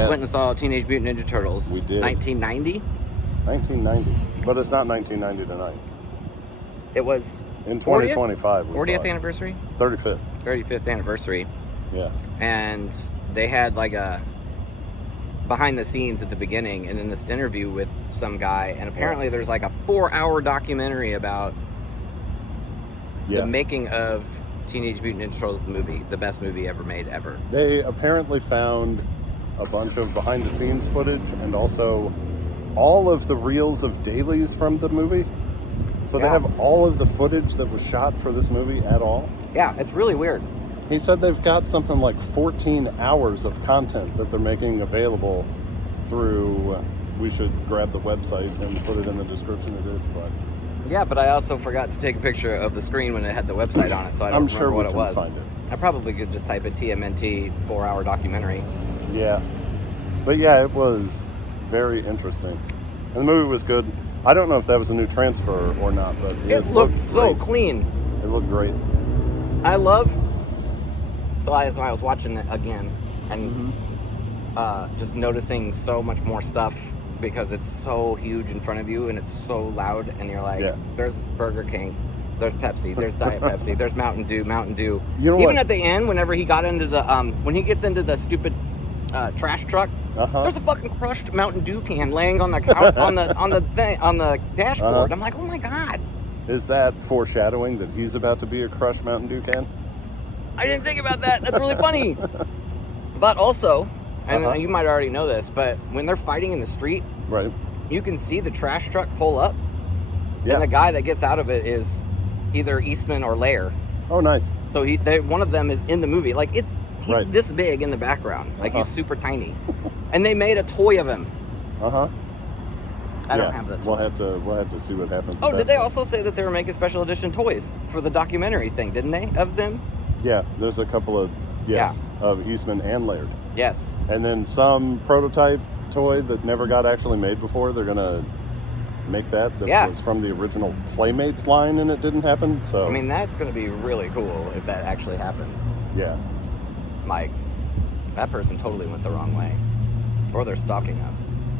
just went and saw Teenage Mutant Ninja Turtles. We did. 1990? 1990. But it's not 1990 tonight. It was... In 2025. 40th anniversary? 35th. 35th anniversary. Yeah. And they had like a behind the scenes at the beginning and then this interview with some guy. And apparently there's like a 4-hour documentary about the making of Teenage Mutant Ninja Turtles movie, the best movie ever made ever. They apparently found a bunch of behind the scenes footage and also all of the reels of dailies from the movie. So they have all of the footage that was shot for this movie at all. Yeah, it's really weird. He said they've got something like 14 hours of content that they're making available through, we should grab the website and put it in the description of this, but... Yeah, but I also forgot to take a picture of the screen when it had the website on it, so I don't remember what it was. Find it. I probably could just type in TMNT 4-hour documentary. Yeah. But yeah, it was very interesting. And the movie was good. I don't know if that was a new transfer or not, but it looked so clean. It looked great. I love... So I was watching it again, and just noticing so much more stuff because it's so huge in front of you and it's so loud, and you're like, there's Burger King, there's Pepsi, there's Diet Pepsi, there's Mountain Dew. You know Even at the end, whenever he got into the when he gets into the stupid trash truck, there's a fucking crushed Mountain Dew can laying on the couch, on the dashboard. I'm like, oh my god. Is that foreshadowing that he's about to be a crushed Mountain Dew can? I didn't think about that. That's really funny. But also, and you might already know this, but when they're fighting in the street, you can see the trash truck pull up, and the guy that gets out of it is either Eastman or Lair. Oh, nice. So one of them is in the movie. Like he's this big in the background. Like he's super tiny, and they made a toy of him. I don't have that toy. We'll have to see what happens. Oh, did they also say that they were making special edition toys for the documentary thing? Didn't they of them? Yeah, there's a couple of of Eastman and Laird. Yes. And then some prototype toy that never got actually made before. They're gonna make that was from the original Playmates line, and it didn't happen. So I mean, that's gonna be really cool if that actually happens. Yeah. Mike, that person totally went the wrong way, or they're stalking us.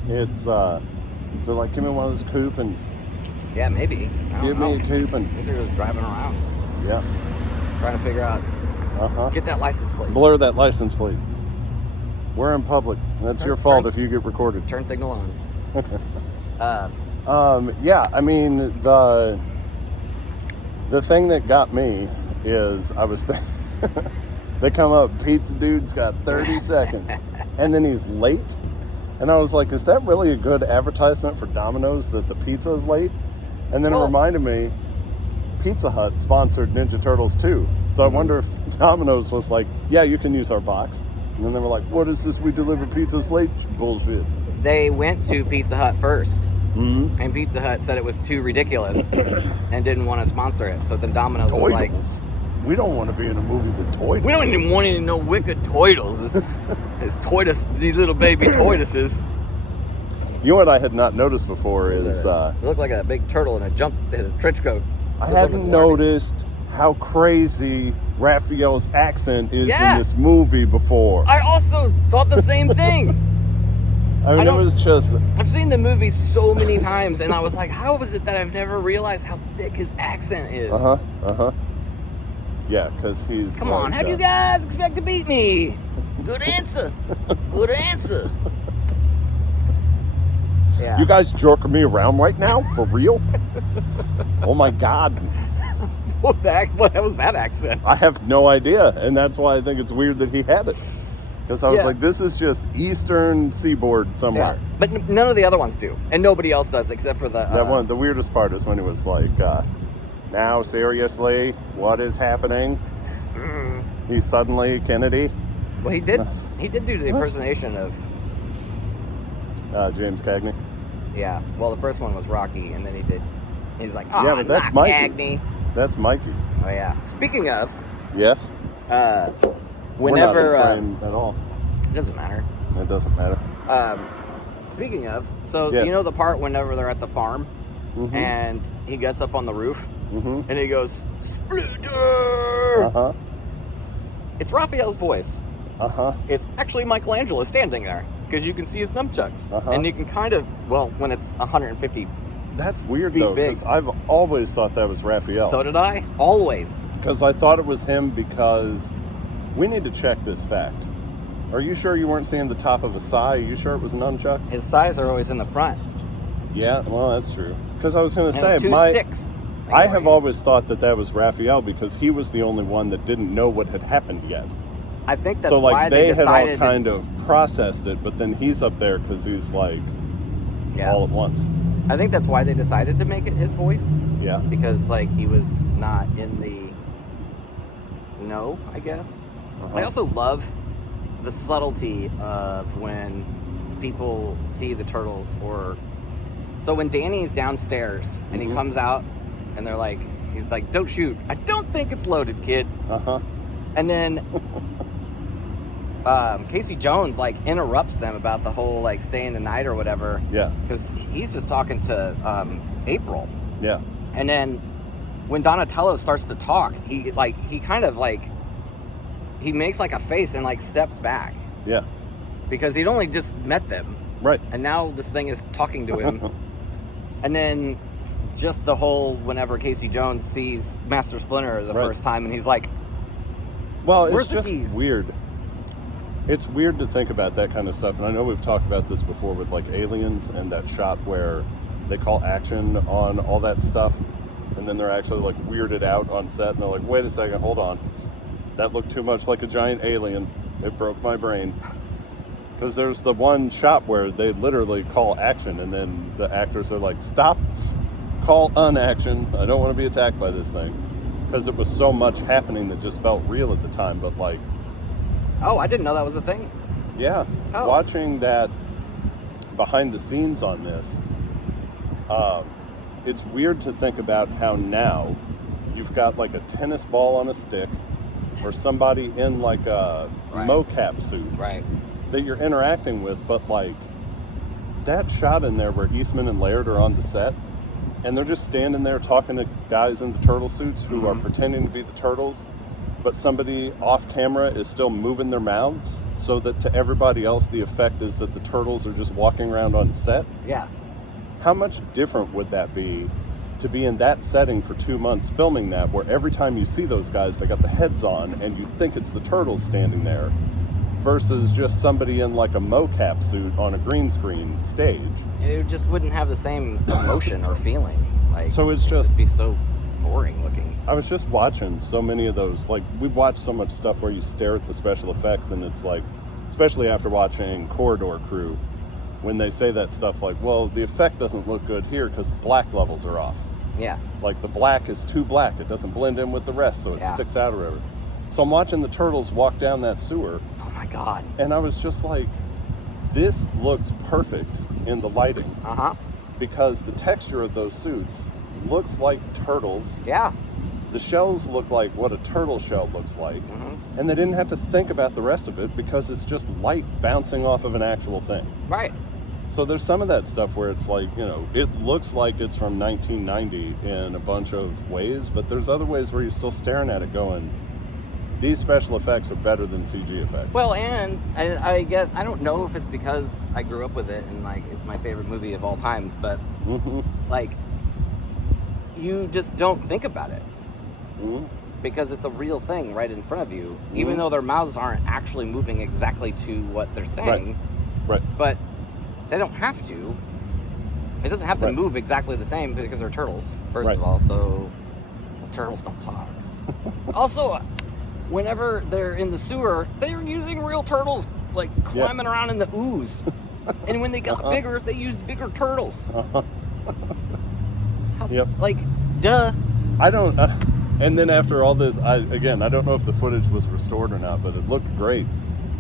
It's they're like, give me one of those coupons. Yeah, maybe. Give me a coupon. I think they're just driving around. Yeah. Trying to figure out. Get that license plate. Blur that license plate. We're in public. That's your fault if you get recorded. Turn signal on. Yeah, I mean, the thing that got me is they come up, pizza dude's got 30 seconds, and then he's late. And I was like, is that really a good advertisement for Domino's that the pizza is late? And then it reminded me, Pizza Hut sponsored Ninja Turtles 2. So I wonder if Domino's was like, yeah, you can use our box. And then they were like, what is this? We deliver pizzas late? Bullshit. They went to Pizza Hut first. And Pizza Hut said it was too ridiculous and didn't want to sponsor it. So then Domino's was like, we don't want to be in a movie with toy. We don't even want any no wicked toidles. It's toitus, these little baby toituses. You know what I had not noticed before is... It looked like a big turtle in a trench coat. I hadn't noticed how crazy Raphael's accent is in this movie before. I also thought the same thing. I mean, it was just... I've seen the movie so many times, and I was like, how is it that I've never realized how thick his accent is? Yeah, because he's... Come on, how do you guys expect to beat me? Good answer. Good answer. Yeah. You guys jerking me around right now? For real? Oh my God. What was that accent? I have no idea, and that's why I think it's weird that he had it. Because I was like, this is just Eastern Seaboard somewhere. Yeah. But none of the other ones do, and nobody else does except for the... That one, the weirdest part is when he was like, now seriously, what is happening? He's suddenly Kennedy. Well, he did do the impersonation of... James Cagney. Yeah, well, the first one was Rocky, and then he's like, oh, yeah, but that's Mikey. Cagney. That's Mikey. Oh, yeah. Speaking of... Yes? Whenever... We're not in frame at all. It doesn't matter. It doesn't matter. Speaking of, so you know the part whenever they're at the farm, and he gets up on the roof, and he goes, Splinter! It's Raphael's voice. It's actually Michelangelo standing there. because you can see his nunchucks. Uh-huh. And you can kind of, well, when it's 150. That's weird, Feet though, big. because I've always thought that was Raphael. So did I. Always. Because I thought it was him because we need to check this fact. Are you sure you weren't seeing the top of a sai? Are you sure it was nunchucks? His sais are always in the front. Yeah, well, that's true. Because I was going to And say, it's two sticks. I have always thought that was Raphael because he was the only one that didn't know what had happened yet. I think that's So, like, why they had all decided kind of processed it, but then he's up there because he's, like, all at once. I think that's why they decided to make it his voice. Yeah. Because, like, he was not in the know, I guess. Uh-huh. I also love the subtlety of when people see the turtles, or so when Danny's downstairs and he comes out and they're like, he's like, don't shoot. I don't think it's loaded, kid. Uh-huh. And then Casey Jones like interrupts them about the whole like staying the night or whatever. Yeah. Because he's just talking to April. Yeah. And then when Donatello starts to talk, he kind of like he makes like a face and like steps back. Yeah. Because he'd only just met them. Right. And now this thing is talking to him. And then just the whole whenever Casey Jones sees Master Splinter the first time and he's like, well, where's it's just weird. It's weird to think about that kind of stuff. And I know we've talked about this before with like Aliens and that shot where they call action on all that stuff. And then they're actually like weirded out on set. And they're like, wait a second, hold on. That looked too much like a giant alien. It broke my brain. Because there's the one shot where they literally call action. And then the actors are like, stop, call unaction. I don't want to be attacked by this thing. Because it was so much happening that just felt real at the time. But like, oh, I didn't know that was a thing. yeah, watching that behind the scenes on this, it's weird to think about how now you've got like a tennis ball on a stick or somebody in like a mocap suit that you're interacting with, but like that shot in there where Eastman and Laird are on the set and they're just standing there talking to guys in the turtle suits who are pretending to be the turtles, but somebody off camera is still moving their mouths so that to everybody else the effect is that the turtles are just walking around on set. Yeah. How much different would that be to be in that setting for 2 months filming that, where every time you see those guys they got the heads on and you think it's the turtles standing there, versus just somebody in like a mocap suit on a green screen stage? It just wouldn't have the same emotion or feeling. Like, so it's it'd just be so boring looking. I was just watching so many of those, like we've watched so much stuff where you stare at the special effects and it's like, especially after watching Corridor Crew, when they say that stuff like, well, the effect doesn't look good here because the black levels are off. Yeah. Like the black is too black. It doesn't blend in with the rest, so it sticks out or whatever. So I'm watching the turtles walk down that sewer. Oh my God. And I was just like, this looks perfect in the lighting. Because the texture of those suits looks like turtles. Yeah. The shells look like what a turtle shell looks like. And they didn't have to think about the rest of it because it's just light bouncing off of an actual thing. Right. So there's some of that stuff where it's like, you know, it looks like it's from 1990 in a bunch of ways, but there's other ways where you're still staring at it going, these special effects are better than CG effects. Well, and I guess, I don't know if it's because I grew up with it and like it's my favorite movie of all time, but like you just don't think about it because it's a real thing right in front of you, even though their mouths aren't actually moving exactly to what they're saying. Right. But they don't have to. It doesn't have to move exactly the same because they're turtles, first of all, so turtles don't talk. Also, whenever they're in the sewer, they're using real turtles, like climbing around in the ooze. And when they got bigger, they used bigger turtles. Like, duh. I don't, and then after all this, I don't know if the footage was restored or not, but it looked great.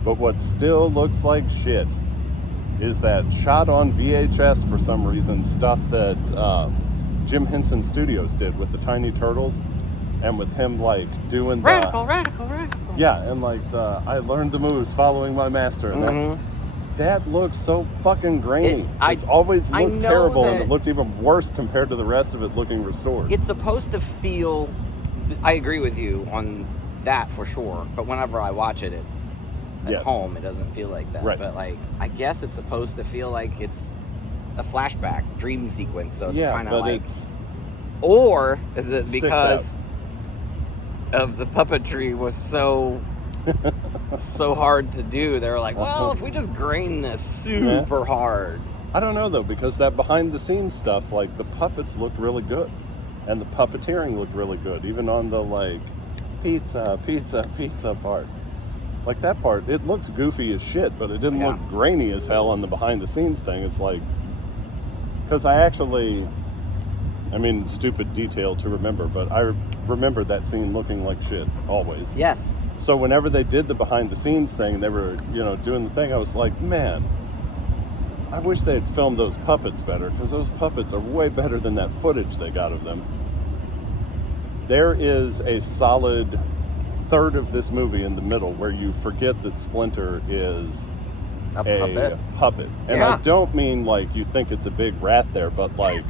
But what still looks like shit is that shot on VHS for some reason stuff that Jim Henson Studios did with the Tiny Turtles, and with him like doing radical. Yeah, and like I learned the moves following my master. And that looks so fucking grainy. It's always looked terrible, and it looked even worse compared to the rest of it looking restored. It's supposed to feel, I agree with you on that for sure, but whenever I watch it, at Yes. home, it doesn't feel like that. Right. But like, I guess it's supposed to feel like it's a flashback dream sequence. So it's Yeah, kind of but like, it's or is it sticks because out. of the puppetry was so hard to do? They were like, well, if we just grain this super hard. I don't know though, because that behind the scenes stuff, like the puppets looked really good, and the puppeteering looked really good, even on the like pizza part. Like that part, it looks goofy as shit, but it didn't look grainy as hell on the behind the scenes thing. It's like, because I mean, stupid detail to remember, but I remember that scene looking like shit always. Yes. So whenever they did the behind the scenes thing and they were, doing the thing, I was like, man, I wish they had filmed those puppets better, because those puppets are way better than that footage they got of them. There is a solid third of this movie in the middle where you forget that Splinter is a puppet. And I don't mean like you think it's a big rat there, but like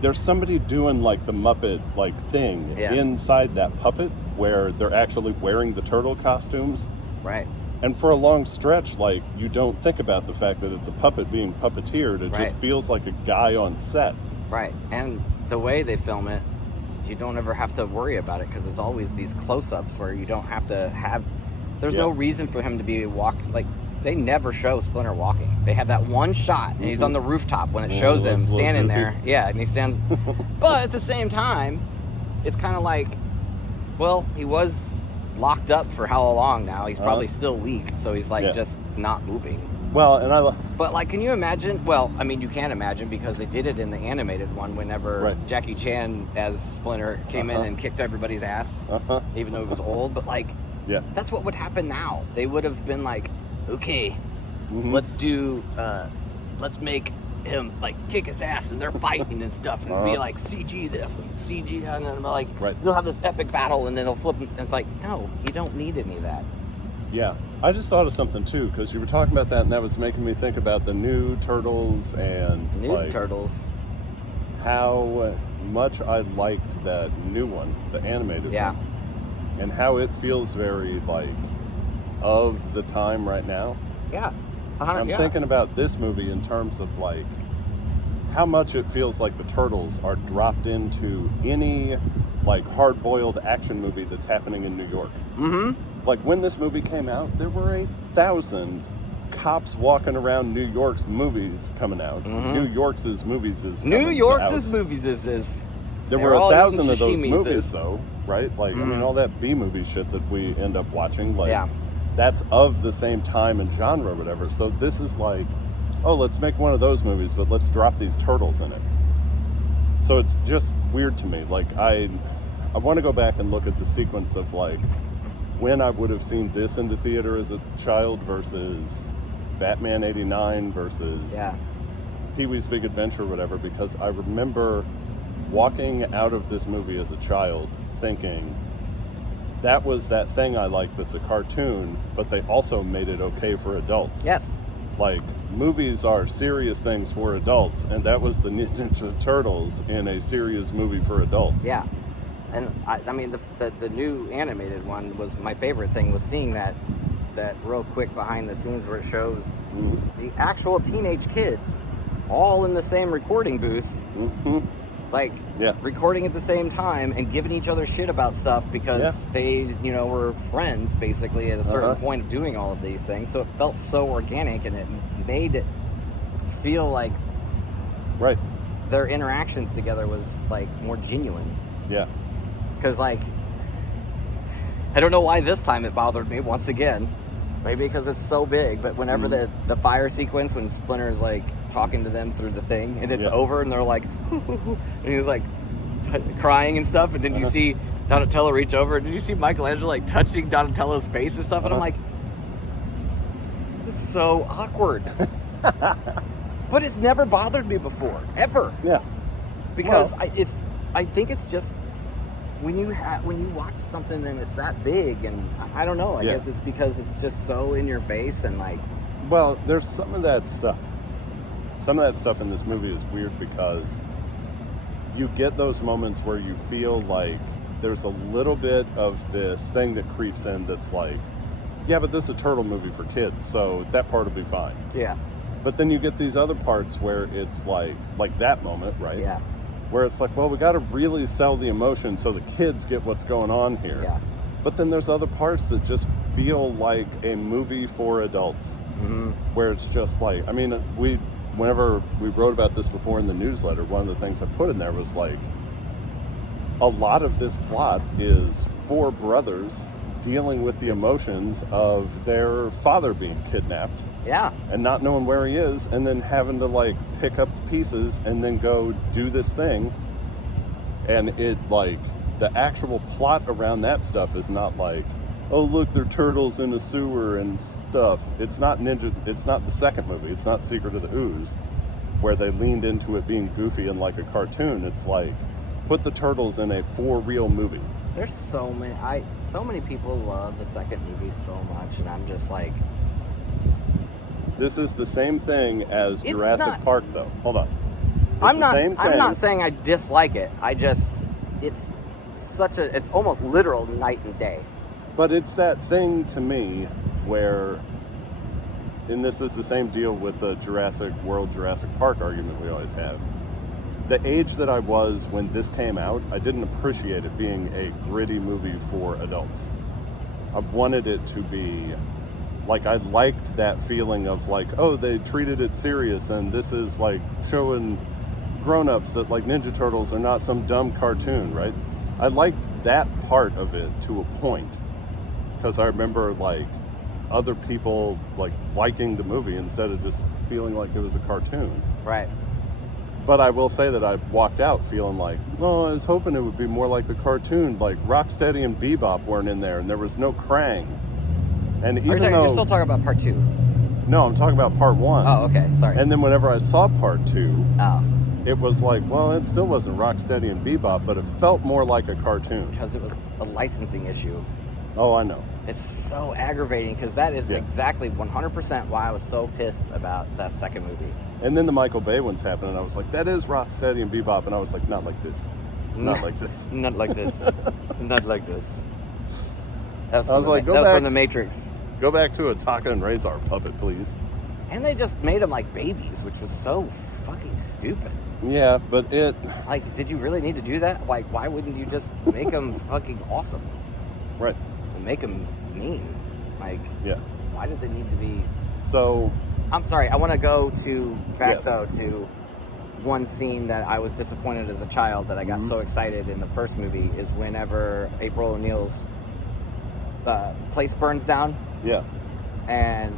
there's somebody doing like the Muppet like thing inside that puppet where they're actually wearing the turtle costumes. Right. And for a long stretch, like, you don't think about the fact that it's a puppet being puppeteered. It just feels like a guy on set. Right. And the way they film it, you don't ever have to worry about it, because it's always these close-ups where you don't have to have... There's no reason for him to be walking. Like, they never show Splinter walking. They have that one shot, and he's on the rooftop when it shows him standing there. Yeah, and he stands... But at the same time, it's kind of like, well, he was locked up for how long now? He's probably still weak, so he's like just not moving. Well, and but like, can you imagine? Well, I mean, you can imagine, because they did it in the animated one. Whenever Jackie Chan as Splinter came in and kicked everybody's ass, even though he was old. But like, that's what would happen now. They would have been like, okay, let's make him like kick his ass, and they're fighting and stuff, and be like CG this and CG that, and then like they'll have this epic battle, and then it'll flip, and it's like, no, you don't need any of that. Yeah, I just thought of something too, because you were talking about that, and that was making me think about the new Turtles and Turtles. How much I liked that new one, the animated one, and how it feels very like of the time right now. Yeah. I'm thinking about this movie in terms of like how much it feels like the Turtles are dropped into any like hard-boiled action movie that's happening in New York. Like when this movie came out, there were 1,000 cops walking around New York's movies coming out. New York's movies is coming New York's out. movies is. There were 1,000 of those movies though, right? Like I mean, all that B-movie shit that we end up watching, like that's of the same time and genre or whatever. So this is like, oh, let's make one of those movies, but let's drop these turtles in it. So it's just weird to me. Like I want to go back and look at the sequence of like when I would have seen this in the theater as a child versus Batman '89 versus Pee-wee's Big Adventure or whatever, because I remember walking out of this movie as a child thinking, that was that thing I like that's a cartoon, but they also made it okay for adults. Yes. Like, movies are serious things for adults, and that was the Ninja Turtles in a serious movie for adults. Yeah. And I mean, the new animated one was my favorite thing, was seeing that real quick behind the scenes where it shows the actual teenage kids all in the same recording booth. Like, recording at the same time and giving each other shit about stuff because they, were friends basically at a certain point of doing all of these things. So it felt so organic, and it made it feel like their interactions together was like more genuine. Yeah. Because like, I don't know why this time it bothered me once again. Maybe because it's so big, but whenever the fire sequence, when Splinter's like talking to them through the thing, and it's over, and they're like, and he's like crying and stuff, and then you see Donatello reach over, and then you see Michelangelo like touching Donatello's face and stuff, and I'm like, it's so awkward. But it's never bothered me before, ever. Yeah. Because I think it's just when you watch something and it's that big, and I don't know, I guess it's because it's just so in your face, and like, well, there's some of that stuff in this movie is weird, because you get those moments where you feel like there's a little bit of this thing that creeps in that's like yeah, but this is a turtle movie for kids, so that part will be fine. Yeah. But then you get these other parts where it's like that moment, right? Yeah. Where it's like, well, we got to really sell the emotion so the kids get what's going on here. Yeah. But then there's other parts that just feel like a movie for adults, where it's just like, I mean, whenever we wrote about this before in the newsletter, one of the things I put in there was like, a lot of this plot is four brothers dealing with the emotions of their father being kidnapped. Yeah. And not knowing where he is, and then having to like pick up the pieces and then go do this thing. And it like, the actual plot around that stuff is not like, oh look, they're turtles in a sewer and stuff. It's not it's not the second movie. It's not Secret of the Ooze, where they leaned into it being goofy and like a cartoon. It's like, put the turtles in a for real movie. There's so many people love the second movie so much, and I'm just like, this is the same thing as Jurassic Park, though. Hold on. I'm not saying I dislike it. I just, it's almost literal night and day. But it's that thing to me where, and this is the same deal with the Jurassic World, Jurassic Park argument we always have. The age that I was when this came out, I didn't appreciate it being a gritty movie for adults. I wanted it to be, like, I liked that feeling of like, oh, they treated it serious, and this is like showing grown-ups that like Ninja Turtles are not some dumb cartoon, right? I liked that part of it to a point, because I remember like other people like liking the movie instead of just feeling like it was a cartoon. Right. But I will say that I walked out feeling like, oh, I was hoping it would be more like the cartoon, like Rocksteady and Bebop weren't in there, and there was no Krang. And even though you're still talking about part 2. No, I'm talking about part 1. Oh, okay, sorry. And then whenever I saw part 2, oh, it was like, well, it still wasn't Rocksteady and Bebop, but it felt more like a cartoon. because it was a licensing issue. Oh, I know. It's so aggravating, because that is exactly 100% why I was so pissed about that second movie. And then the Michael Bay ones happened, and I was like, that is Rocksteady and Bebop, and I was like, not like this. Not like this. Not like this. Not like this. That's I was like, that's from the Matrix. Go back to a Taka and Razor puppet, please. And they just made them like babies, which was so fucking stupid. Yeah, but it... Like, did you really need to do that? Like, why wouldn't you just make them fucking awesome? Right. And make them mean? Like, yeah. Why did they need to be... So... I'm sorry, I want to go back Yes. though to one scene that I was disappointed as a child that I got so excited in the first movie is whenever April O'Neil's place burns down. Yeah. And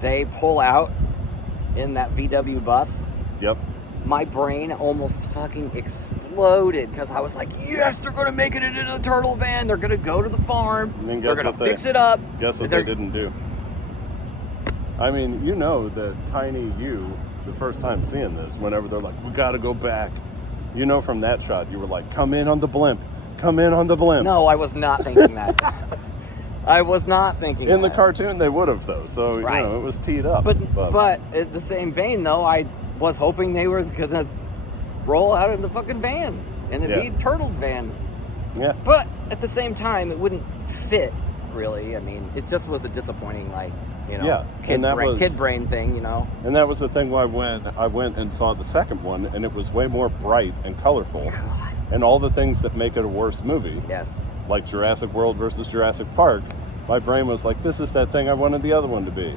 they pull out in that VW bus. Yep. My brain almost fucking exploded because I was like, yes, they're going to make it into the turtle van. They're going to go to the farm. And then They're going to fix it up. Guess what they didn't do? I mean, you know that tiny you, the first time seeing this, whenever they're like, we got to go back. You know from that shot, you were like, come in on the blimp. Come in on the blimp. No, I was not thinking that. I was not thinking In that. the cartoon, they would have, though. So, Right. you know, it was teed up. But in the same vein, though, I was hoping they were going to roll out in the fucking van. And it'd be a turtle van. Yeah. But at the same time, it wouldn't fit, really. I mean, it just was a disappointing, like, you know, kid brain thing, you know. And that was the thing when I went and saw the second one, and it was way more bright and colorful. God. And all the things that make it a worse movie. Yes. Like Jurassic World versus Jurassic Park, my brain was like, this is that thing I wanted the other one to be.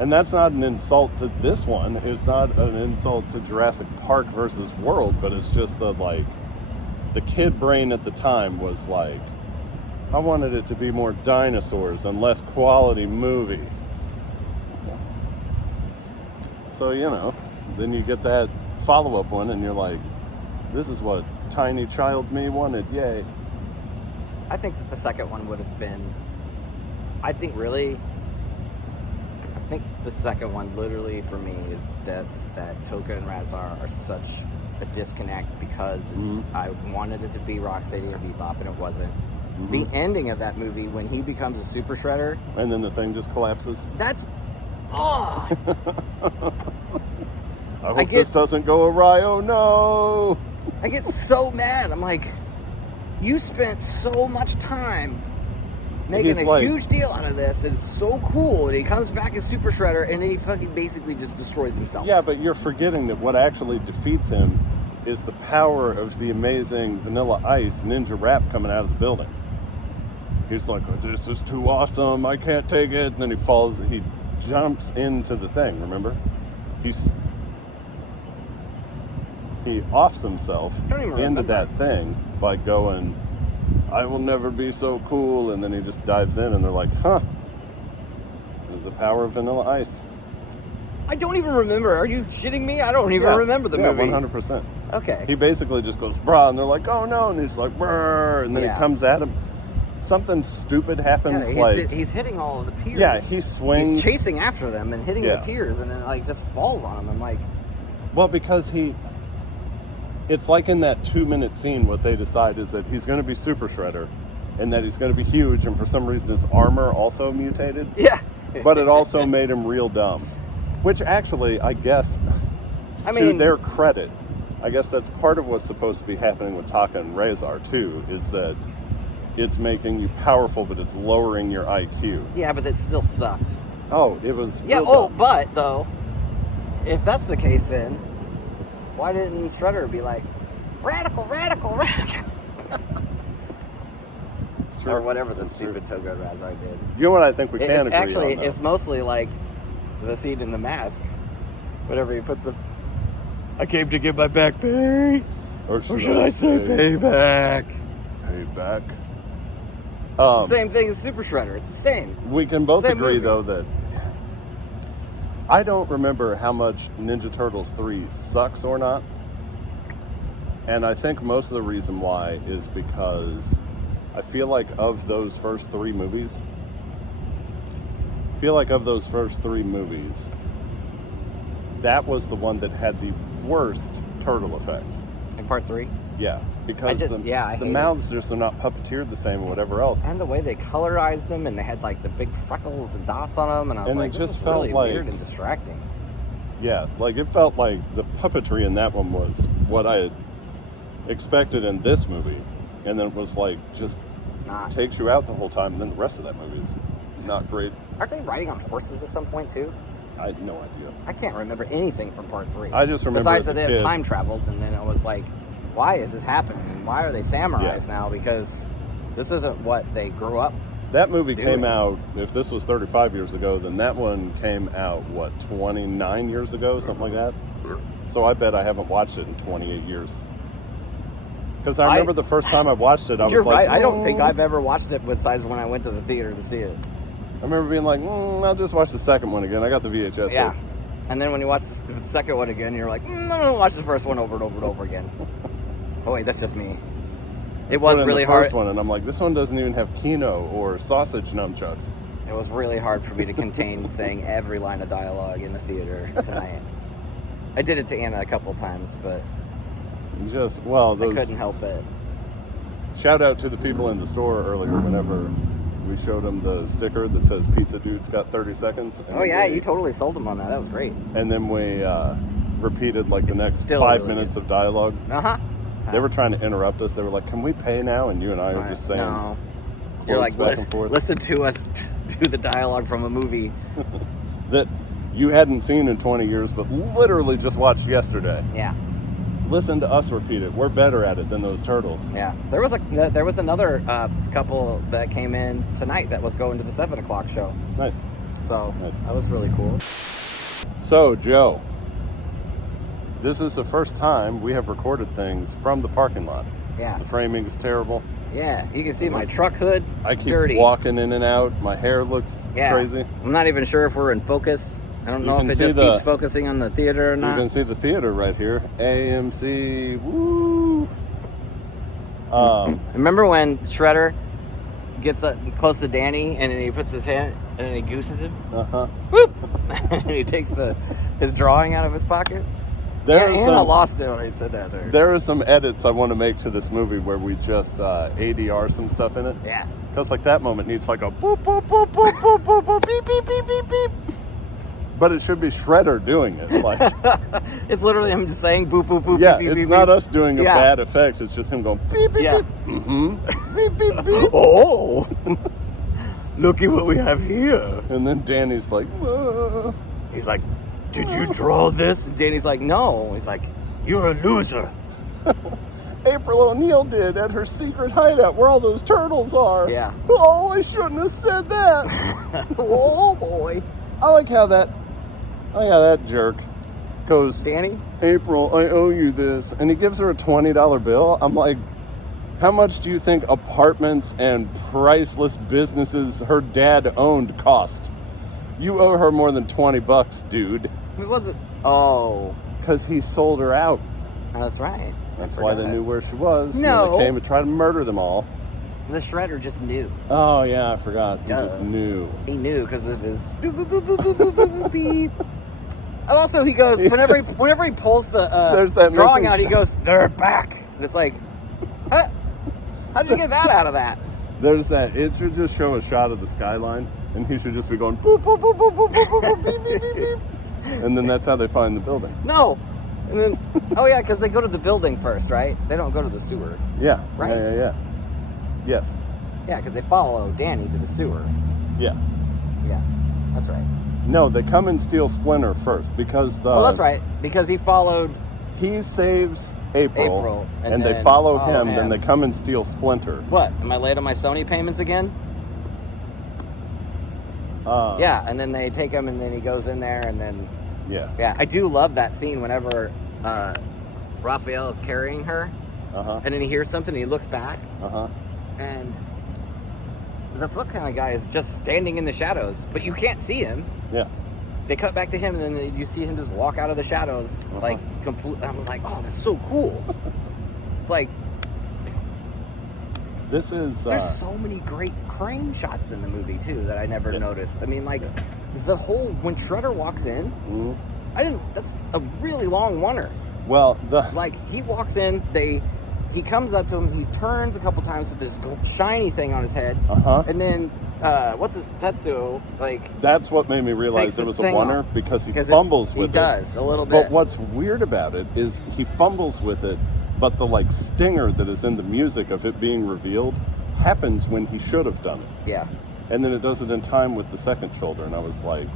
And that's not an insult to this one. It's not an insult to Jurassic Park versus World, but it's just the kid brain at the time was like, I wanted it to be more dinosaurs and less quality movie. So, you know, then you get that follow-up one and you're like, this is what tiny child me wanted, yay. I think that the second one would have been, I think the second one literally for me is that Toka and Razar are such a disconnect because I wanted it to be Rocksteady or Bebop and it wasn't. The ending of that movie when he becomes a super shredder. And then the thing just collapses. That's, I hope this doesn't go awry, oh no! I get so mad. I'm like, you spent so much time making he's a like, huge deal out of this, and it's so cool, and he comes back as Super Shredder, and then he fucking basically just destroys himself. yeah, but you're forgetting that what actually defeats him is the power of the amazing Vanilla Ice ninja rap coming out of the building. He's like, oh, this is too awesome, I can't take it, and then he jumps into the thing, remember? He offs himself into that thing by going, I will never be so cool, and then he just dives in, and they're like, huh, this is the power of Vanilla Ice. I don't even remember. Are you shitting me? I don't even remember the movie. 100%. Okay. He basically just goes, brah, and they're like, oh no, and he's like, brr, and then he comes at him. Something stupid happens, he's hitting all of the piers. Yeah, he swings. He's chasing after them and hitting the piers, and then like just falls on them. I'm like, well, because it's like in that 2-minute scene, what they decide is that he's going to be Super Shredder, and that he's going to be huge, and for some reason his armor also mutated. Yeah. But it also made him real dumb, which actually, I guess, to their credit, I guess that's part of what's supposed to be happening with Taka and Razor too, is that it's making you powerful, but it's lowering your IQ. Yeah, but it still sucked. Oh, it was. Yeah. Oh, but though, if that's the case, then why didn't Shredder be like, radical, radical, radical? It's true. Or whatever the stupid Togo Razor did. You know what I think we can agree actually, on, though? it's mostly like the scene in The Mask. Whatever he puts the. I came to get my back pay. Or should I say payback? Payback. It's the same thing as Super Shredder. It's the same. We can both agree, movie. though, that I don't remember how much Ninja Turtles 3 sucks or not. And I think most of the reason why is because I feel like of those first three movies, that was the one that had the worst turtle effects. In part 3? Yeah, because the mouths just are not puppeteered the same or whatever else. And the way they colorized them, and they had like the big freckles and dots on them, and I was like, this is really weird and distracting. Yeah, like it felt like the puppetry in that one was what I had expected in this movie, and then it was like just takes you out the whole time, and then the rest of that movie is not great. Aren't they riding on horses at some point too? I had no idea. I can't remember anything from part 3. I just remember besides that they had time traveled, and then it was like, why is this happening? And why are they samurais now? Because this isn't what they grew up. That movie came out, if this was 35 years ago, then that one came out, 29 years ago, something like that? So I bet I haven't watched it in 28 years. Because I remember the first time I watched it, I was like... You're right, I don't think I've ever watched it besides when I went to the theater to see it. I remember being like, I'll just watch the second one again. I got the VHS Yeah. tape. And then when you watch the second one again, you're like, I'm going to watch the first one over and over and over again. Oh wait, that's just me. It was really hard. First one, and I'm like, this one doesn't even have Kino or sausage nunchucks. It was really hard for me to contain saying every line of dialogue in the theater tonight. I did it to Anna a couple times, but I couldn't help it. Shout out to the people in the store earlier whenever we showed them the sticker that says Pizza Dude's got 30 seconds. Oh yeah, you totally sold them on that. That was great. And then we repeated like the next 5 minutes of dialogue. They were trying to interrupt us. They were like, can we pay now? And you and I were just saying, no. You're like, listen to us do the dialogue from a movie that you hadn't seen in 20 years, but literally just watched yesterday. Yeah. Listen to us repeat it. We're better at it than those turtles. Yeah. There was another couple that came in tonight that was going to the 7 o'clock show. Nice. So that was really cool. So, Joe, this is the first time we have recorded things from the parking lot. Yeah. The framing is terrible. Yeah, you can see my truck hood. I keep dirty. Walking in and out. My hair looks crazy. I'm not even sure if we're in focus. I don't know if it just keeps focusing on the theater or not. You can see the theater right here. AMC. Woo! Remember when Shredder gets close to Danny and then he puts his hand and then he gooses him? Whoop! And he takes his drawing out of his pocket? Anna lost it when he said that there. There are some edits I want to make to this movie where we just ADR some stuff in it. Yeah. Because like that moment needs like a boop, boop, boop, boop, boop, boop, boop, beep, beep, beep, beep, beep. But it should be Shredder doing it. Like it's literally him just saying boop, boop, boop, yeah, beep, it's beep, not beep. us doing a bad effect. It's just him going beep, beep, beep. Mm-hmm. Beep, beep, beep. Oh! Look at what we have here. And then Danny's like, He's like, did you draw this? And Danny's like, no. He's like, you're a loser. April O'Neil did at her secret hideout where all those turtles are. Yeah. Oh, I shouldn't have said that. Oh boy. I like how that jerk goes, Danny? April, I owe you this. And he gives her a $20 bill. I'm like, how much do you think apartments and priceless businesses her dad owned cost? You owe her more than $20, dude. It wasn't. Oh. Because he sold her out. That's right. That's why they knew where she was. No. And they came and tried to murder them all. The Shredder just knew. Oh, yeah, I forgot. He Duh. just knew. He knew because of his beep, boop, boop, boop, boop, boop, boop, boop, beep. And also he goes, whenever he pulls the There's that drawing missing out, he shot. goes, they're back. And it's like, how did you get that out of that? There's that. It should just show a shot of the skyline, and he should just be going, boop, boop, boop, boop, boop, boop, boop, boop, beep, beep, beep, beep. And then that's how they find the building. No. And then, oh yeah, because they go to the building first, right? They don't go to the sewer. Yeah. Right. Yeah. Yes. Yeah, because they follow Danny to the sewer. Yeah. Yeah, that's right. No, they come and steal Splinter first because Oh, that's right. Because he followed he saves April and they then follow him, then they come and steal Splinter. What? Am I late on my Sony payments again? Yeah, and then they take him, and then he goes in there, and then Yeah. I do love that scene whenever Raphael is carrying her, and then he hears something, and he looks back, and the Foot Clan guy is just standing in the shadows, but you can't see him. Yeah. They cut back to him, and then you see him just walk out of the shadows, like complete. I'm like, oh, that's so cool. It's like This is there's so many great crane shots in the movie too that I never noticed. I mean, like the whole when Shredder walks in, I didn't. That's a really long oneer. well, Like he walks in, he comes up to him, he turns a couple times with this shiny thing on his head, and then what's his Tetsuo like? that's what made me realize takes it the was a thing oneer off. because he fumbles with it. He does a little bit. But what's weird about it is he fumbles with it, but the like stinger that is in the music of it being revealed happens when he should have done it. Yeah. And then it does it in time with the second shoulder, and I was like,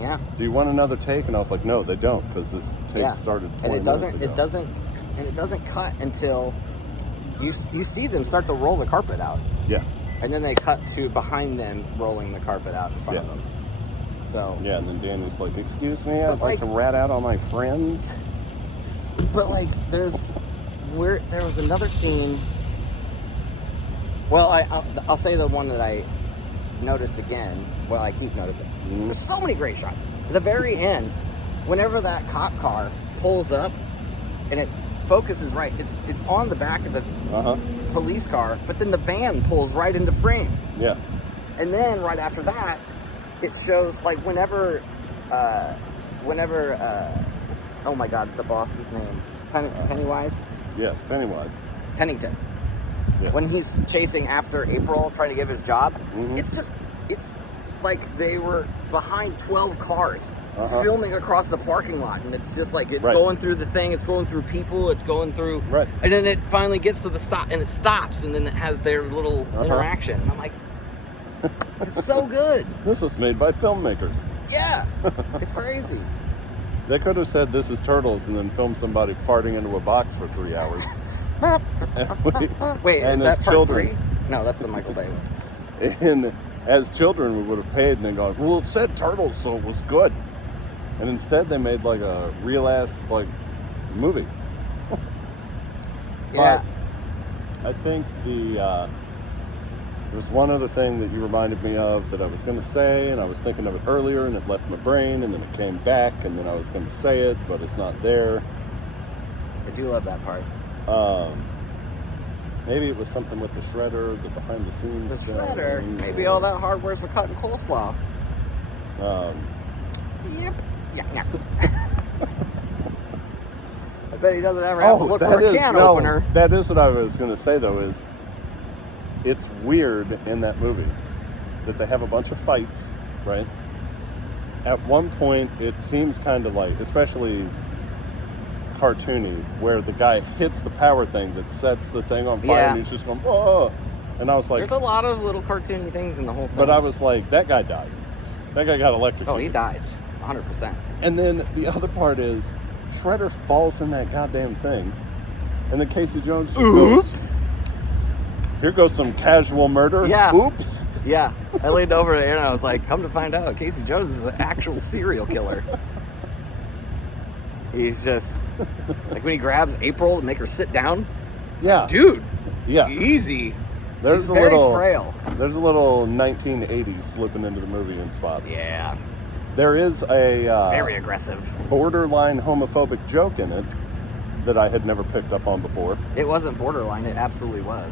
yeah. do you want another take? And I was like, no, they don't, because this take started 40 and it doesn't minutes ago. it doesn't cut until you see them start to roll the carpet out. Yeah. And then they cut to behind them rolling the carpet out in front of them. So Yeah, and then Danny's like, excuse me, I'd But, like to rat out all my friends. but like there was another scene. Well, I'll say the one that I noticed again. Well, I keep noticing. There's so many great shots. At the very end, whenever that cop car pulls up and it focuses right, it's on the back of the police car, but then the van pulls right into frame. Yeah. And then right after that, it shows like whenever oh my God, the boss's name, Pennywise. Yes, Pennywise. Pennington. Yes. When he's chasing after April, trying to give his job, it's like they were behind 12 cars filming across the parking lot, and it's just like it's going through the thing, it's going through people, it's going through, and then it finally gets to the stop, and it stops, and then it has their little interaction. And I'm like, it's so good. This was made by filmmakers. Yeah, it's crazy. They could have said this is Turtles and then filmed somebody farting into a box for 3 hours. Wait, and is that as part children, 3? No, that's the Michael Bay one. And as children, we would have paid and then gone, well, it said Turtles, so it was good. And instead, they made like a real ass like movie. Yeah. But I think there's one other thing that you reminded me of that I was going to say, and I was thinking of it earlier, and it left my brain, and then it came back, and then I was going to say it, but it's not there. I do love that part. Maybe it was something with the shredder, the behind the scenes. The shredder. Maybe all that hardware's for cutting coleslaw. Yep. Yeah. I bet he doesn't ever have to look for a can opener. That is what I was going to say, though, is it's weird in that movie that they have a bunch of fights, right? At one point, it seems kind of like, especially cartoony, where the guy hits the power thing that sets the thing on fire, and he's just going, whoa. And I was like, there's a lot of little cartoony things in the whole thing. but I was like, that guy died. That guy got electrocuted. Oh, he died. 100%. And then the other part is, Shredder falls in that goddamn thing. And then Casey Jones just goes, here goes some casual murder. Yeah. Oops. Yeah. I leaned over there and I was like, come to find out, Casey Jones is an actual serial killer. He's just, like when he grabs April and make her sit down. Yeah. Dude. Yeah. Easy. There's He's a very little frail. There's a little 1980s slipping into the movie in spots. Yeah. There is a Very aggressive. borderline homophobic joke in it that I had never picked up on before. It wasn't borderline. It absolutely was.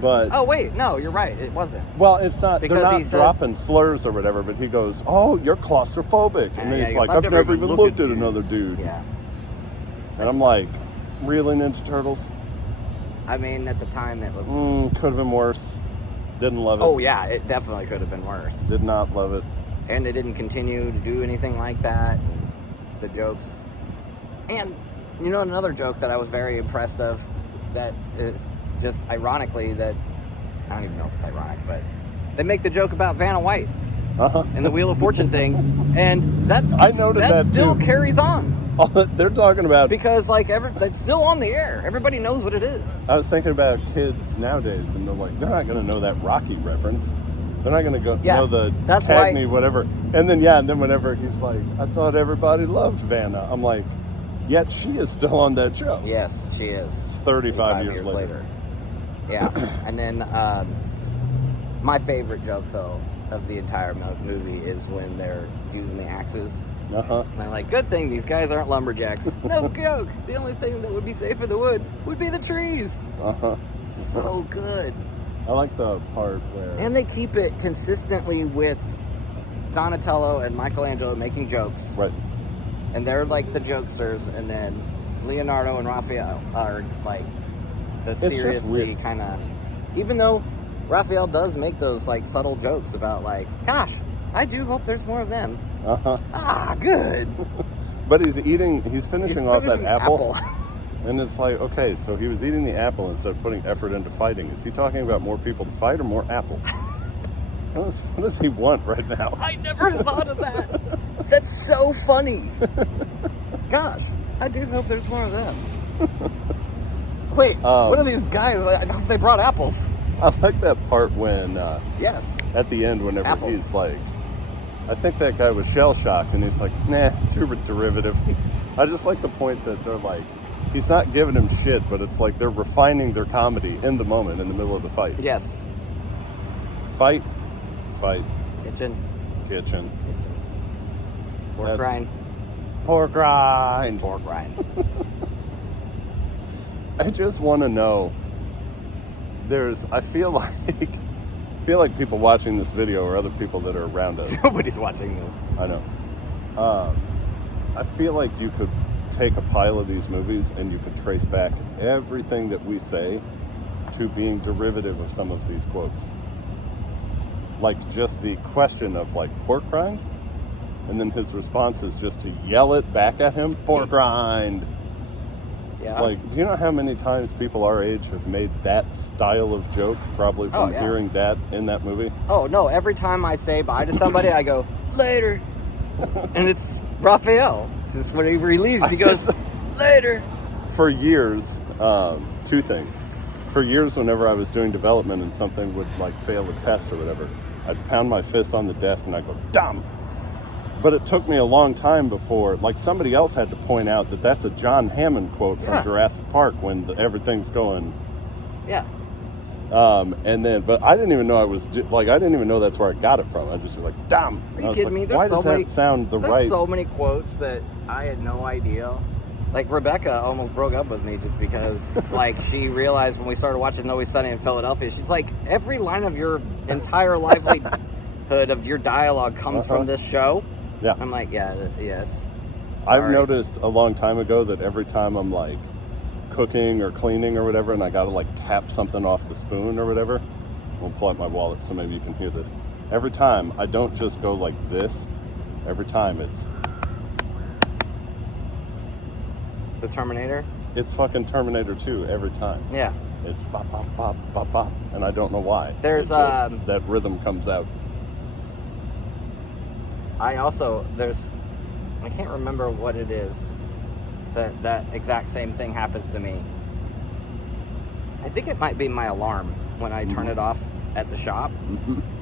But Oh, wait. No, you're right. It wasn't. well, it's not. Because they're he not says- dropping slurs or whatever. But he goes, "Oh, you're claustrophobic," and then Yeah, he's he like, goes, "I've never even looked at you." another dude." Yeah. And I'm like, "Really, Ninja Turtles? I mean, at the time it was... Could have been worse. Didn't love it. Oh, yeah. It definitely could have been worse. Did not love it. And they didn't continue to do anything like that. And the jokes. And, you know, another joke that I was very impressed of that is just ironically that... I don't even know if it's ironic, but... They make the joke about Vanna White and the Wheel of Fortune thing. And I noted that still too. carries on. All that they're talking about. Because, like, that's still on the air. Everybody knows what it is. I was thinking about kids nowadays, and they're like, they're not going to know that Rocky reference. They're not going to know the that's Cagney, why- whatever. And then, and then whenever he's like, I thought everybody loved Vanna. I'm like, yet she is still on that show. Yes, she is. 35 years later. Yeah. And then my favorite joke, though, of the entire movie is when they're using the axes. Uh-huh. And I'm like, good thing these guys aren't lumberjacks. No joke. The only thing that would be safe in the woods would be the trees. Uh-huh. So good. I like the part where... And they keep it consistently with Donatello and Michelangelo making jokes. Right. And they're like the jokesters, and then Leonardo and Raphael are like the just seriously weird. kind of... Even though Raphael does make those like subtle jokes about like, gosh, I do hope there's more of them. Uh-huh. Ah, good. But he's finishing off that finishing apple. And it's like, okay, so he was eating the apple instead of putting effort into fighting. Is he talking about more people to fight or more apples? What does he want right now? I never thought of that. That's so funny. Gosh, I do hope there's more of them. Wait, what are these guys? I hope they brought apples. I like that part when, Yes. at the end, whenever Apples. he's like, I think that guy was shell-shocked, and he's like, nah, too derivative. I just like the point that they're like, he's not giving him shit, but it's like they're refining their comedy in the moment, in the middle of the fight. Yes. Fight. Kitchen. Pork rind. Pork rind. Pork rind. I just want to know. I feel like people watching this video are other people that are around us. Nobody's watching this. I know. I feel like you could take a pile of these movies and you could trace back everything that we say to being derivative of some of these quotes. Like just the question of like pork rind, and then his response is just to yell it back at him, pork rind. Yeah. Like, do you know how many times people our age have made that style of joke, probably from hearing that in that movie? Oh, no. Every time I say bye to somebody, I go, later. And it's Raphael. It's just whenever he leaves, he goes, later. For years, two things. For years, whenever I was doing development and something would like fail a test or whatever, I'd pound my fist on the desk and I'd go, dumb. But it took me a long time before, like somebody else had to point out that that's a John Hammond quote from Jurassic Park when everything's going. Yeah. And then, but I didn't even know I didn't even know that's where I got it from. I just was like, dumb. Are you kidding me? There's Why so does many, that sound the there's right? so many quotes that I had no idea. Like Rebecca almost broke up with me just because like she realized when we started watching Always Sunny in Philadelphia, she's like, every line of your entire livelihood of your dialogue comes from this show. Yeah. I'm like, yes. I've Sorry. noticed a long time ago that every time I'm like cooking or cleaning or whatever, and I gotta like tap something off the spoon or whatever, I'll pull out my wallet so maybe you can hear this. Every time I don't just go like this. Every time it's The Terminator. fucking Terminator 2 every time. Yeah. It's bop, bop, bop, bop, bop, and I don't know why. There's, that rhythm comes out. I can't remember what it is that exact same thing happens to me. I think it might be my alarm when I turn it off at the shop.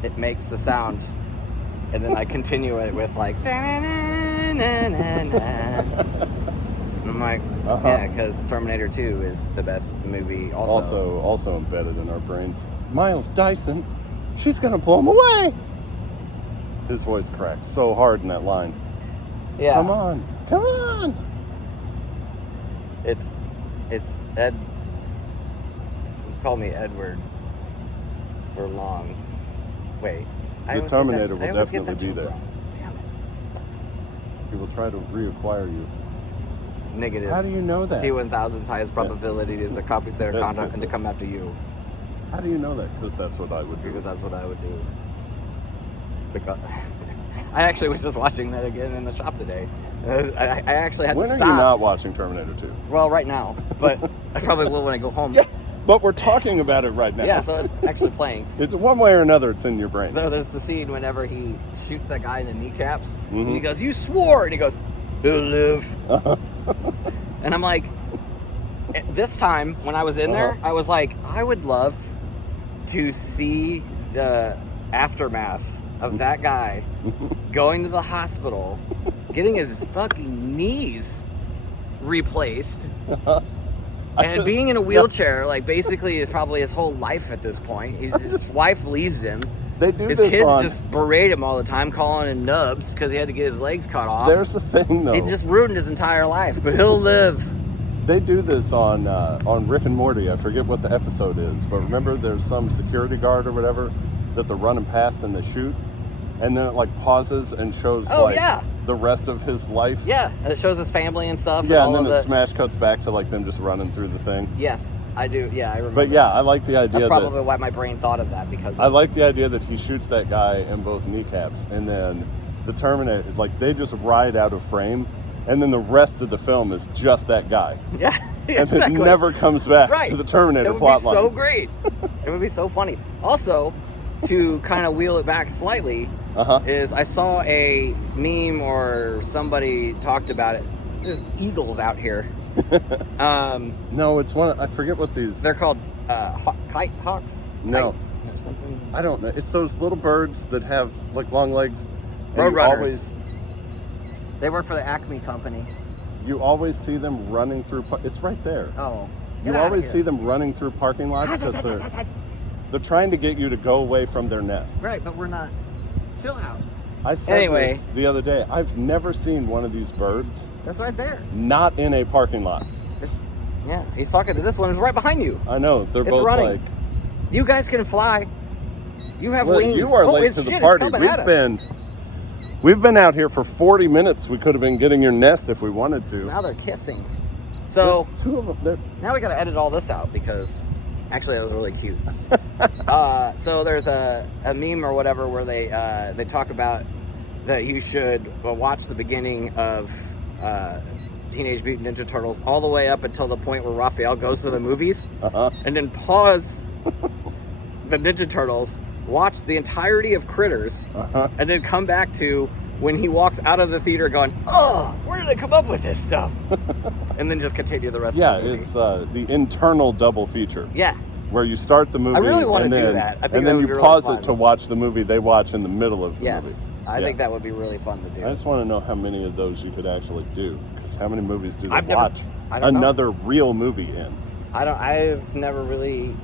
It makes the sound, and then I continue it with like, and I'm like, yeah, because Terminator 2 is the best movie. Also embedded in our brains. Miles Dyson, she's gonna blow him away. His voice cracks so hard in that line. Yeah. Come on. It's Ed. Call me Edward for long. Wait. The Terminator will definitely be there. Damn it. He will try to reacquire you. Negative. How do you know that? T1000's highest probability is a copy of their conduct and to come after you. How do you know that? Because that's what I would do. Because that's what I would do. Because I actually was just watching that again in the shop today. I actually had to stop. When are you not watching Terminator 2? Well, right now, but I probably will when I go home. Yeah, but we're talking about it right now. Yeah, so it's actually playing. It's one way or another, it's in your brain. So there's the scene whenever he shoots that guy in the kneecaps, and he goes, "You swore!" and he goes, "He'll live." And I'm like, this time when I was in there, I was like, I would love to see the aftermath of that guy going to the hospital, getting his fucking knees replaced, and being in a wheelchair, like basically is probably his whole life at this point. His wife leaves him. They do his this kids on... just berate him all the time, calling him nubs because he had to get his legs cut off. There's the thing, though. It just ruined his entire life, but he'll live. They do this on Rick and Morty. I forget what the episode is, but remember there's some security guard or whatever that they're running past and they shoot, and then it like pauses and shows the rest of his life. Yeah, and it shows his family and stuff. Yeah, and then it smash cuts back to like them just running through the thing. Yes, I do. Yeah, I remember. But yeah, I like the idea. That's probably why my brain thought of that, because I like the idea that he shoots that guy in both kneecaps, and then the Terminator, like they just ride out of frame, and then the rest of the film is just that guy. Yeah, and it never comes back to the Terminator plot line. It would be so great. It would be so funny. Also, to kind of wheel it back slightly, is I saw a meme or somebody talked about it. There's eagles out here. No, it's one. I forget what these. They're called kite hawks. No, kites or something. I don't know. It's those little birds that have like long legs. Roadrunners. They work for the Acme company. You always see them running through. It's right there. Oh. You always see them running through parking lots because they're trying to get you to go away from their nest. Right, but we're not. Chill out. I said this the other day. I've never seen one of these birds. That's right there. Not in a parking lot. Yeah, he's talking to this one. It's right behind you. I know. They're both running. like. You guys can fly. You have wings. You are late to the party. We've been out here for 40 minutes. We could have been getting your nest if we wanted to. Now they're kissing. So there's two of them. Now we got to edit all this out because actually that was really cute. So there's a meme or whatever where they talk about that you should watch the beginning of Teenage Mutant Ninja Turtles all the way up until the point where Raphael goes to the movies, and then pause the Ninja Turtles, watch the entirety of Critters, and then come back to when he walks out of the theater going, "Oh, where did I come up with this stuff?" And then just continue the rest of the movie. Yeah, it's the internal double feature. Yeah. Where you start the movie, I really want to do that. I think and then you really pause fun. it to watch the movie they watch in the middle of the movie. I think that would be really fun to do. I just want to know how many of those you could actually do. Because how many movies do they watch another real movie in? I've never really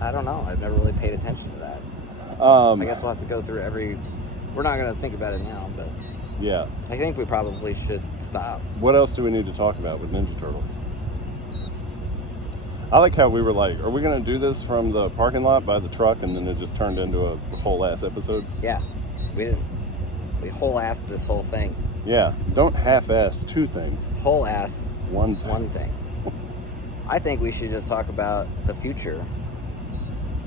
paid attention to that. I guess we'll have to go through every. We're not going to think about it now, but yeah, I think we probably should stop. What else do we need to talk about with Ninja Turtles? I like how we were like, are we going to do this from the parking lot by the truck, and then it just turned into a whole ass episode? Yeah, we didn't. We whole assed this whole thing. Yeah, don't half-ass two things. Whole ass one thing. I think we should just talk about the future.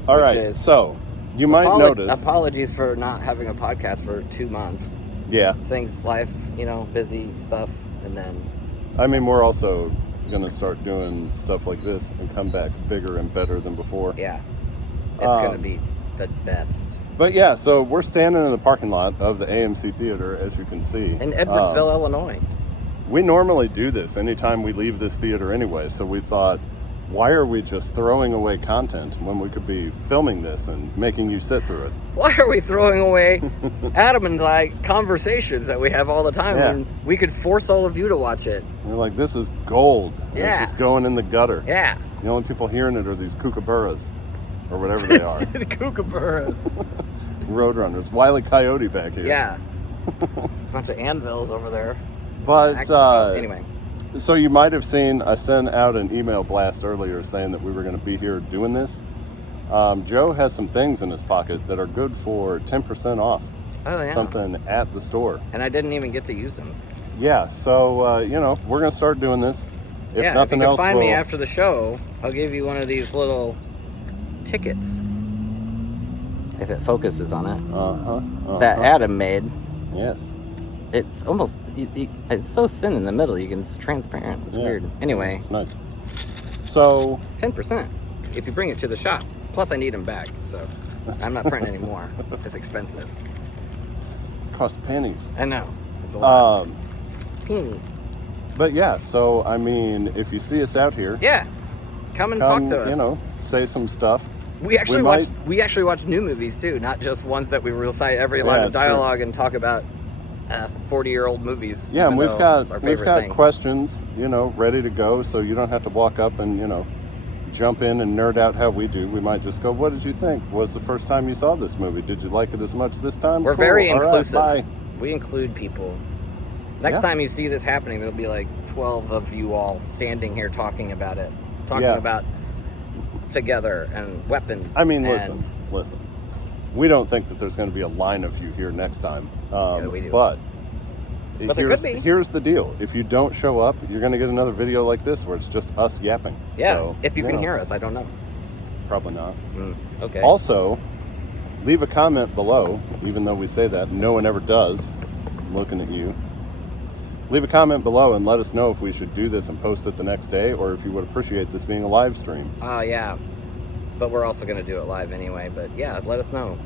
All right, so you might notice. Apologies for not having a podcast for 2 months. Yeah. Things, life, busy stuff, and then. I mean, we're also gonna start doing stuff like this and come back bigger and better than before. Yeah, it's gonna be the best. But yeah, so we're standing in the parking lot of the AMC Theater, as you can see. In Edwardsville, Illinois. We normally do this anytime we leave this theater anyway, so we thought, why are we just throwing away content when we could be filming this and making you sit through it? Why are we throwing away Adam and I conversations that we have all the time when we could force all of you to watch it? We're like, this is gold. Yeah. It's just going in the gutter. Yeah. The only people hearing it are these kookaburras, or whatever they are. The kookaburras. Roadrunners. Wile E. Coyote back here. Yeah. Bunch of anvils over there. But anyway. So you might have seen, I sent out an email blast earlier saying that we were going to be here doing this. Joe has some things in his pocket that are good for 10% off. Oh, yeah. Something at the store. And I didn't even get to use them. Yeah, so, you know, we're going to start doing this. If nothing if you else, can find me after the show, I'll give you one of these little tickets. If it focuses on it. That Adam made. Yes. It's almost, it's so thin in the middle, it's transparent. It's weird. Anyway. It's nice. So. 10% if you bring it to the shop. Plus I need them back, so I'm not printing anymore. It's expensive. It costs pennies. I know. It's a lot. Pennies. But yeah, so I mean, if you see us out here. Yeah. Come talk to us. You know, say some stuff. We actually watch new movies too, not just ones that we recite every line of dialogue and talk about 40-year-old movies. Yeah, and we've got questions, you know, ready to go, so you don't have to walk up and, you know, jump in and nerd out how we do. We might just go, what did you think? Was the first time you saw this movie? Did you like it as much this time? We're very inclusive. Right, bye. We include people. Next time you see this happening, there'll be like 12 of you all standing here talking about it. Talking about together and weapons. I mean, listen. We don't think that there's going to be a line of you here next time. Yeah, we do. But there could be. Here's the deal. If you don't show up, you're going to get another video like this where it's just us yapping. Yeah, so, if you can hear us, I don't know. Probably not. Okay. Also, leave a comment below, even though we say that. No one ever does. I'm looking at you. Leave a comment below and let us know if we should do this and post it the next day, or if you would appreciate this being a live stream. Yeah. But we're also going to do it live anyway. But yeah, let us know.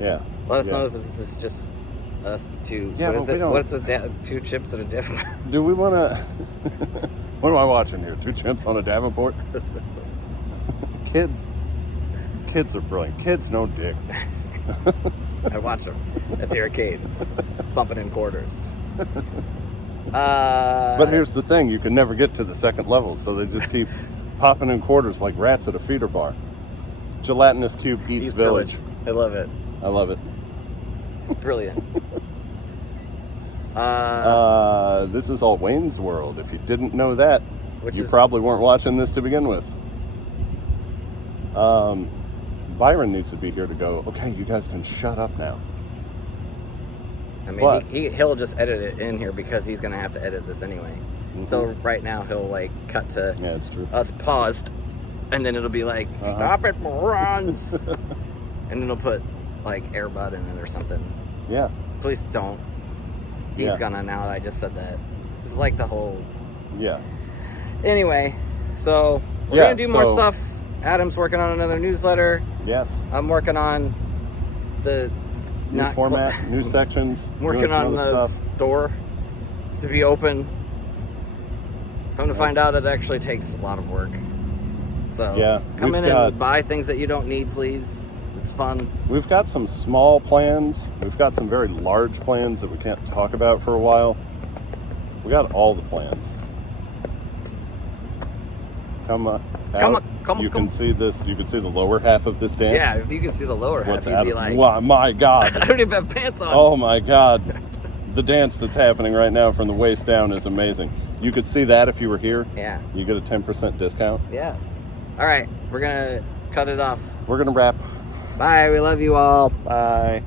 Yeah. Let us know if this is just us two. Yeah, what is it? don't... What's the two chips at a different? Do we want to? What am I watching here? Two chimps on a Davenport? Kids are brilliant. Kids know dick. I watch them at the arcade, bumping in quarters. But here's the thing: you can never get to the second level, so they just keep popping in quarters like rats at a feeder bar. Gelatinous Cube eats village. I love it. I love it. Brilliant. This is all Wayne's World. If you didn't know that, you probably weren't watching this to begin with. Byron needs to be here to go, okay, you guys can shut up now. I mean, he'll just edit it in here because he's going to have to edit this anyway. So right now he'll like cut to it's true. us paused, and then it'll be like, stop it, morons. And then he'll put like Air Bud in it or something. Yeah. Please don't. He's gonna now that I just said that. This is like the whole... Yeah. Anyway, so we're gonna do more stuff. Adam's working on another newsletter. Yes. I'm working on the... New format, new sections. Working on the store to be open. Come to find out, it actually takes a lot of work. So come in and buy things that you don't need, please. It's fun. We've got some small plans. We've got some very large plans that we can't talk about for a while. We got all the plans. You can see this. You can see the lower half of this dance. Yeah, if you can see the lower half, you'd be like, "Wow, my God!" I don't even have pants on. Oh my God! The dance that's happening right now from the waist down is amazing. You could see that if you were here. Yeah. You get a 10% discount. Yeah. All right, we're gonna cut it off. We're gonna wrap. Bye. We love you all. Bye.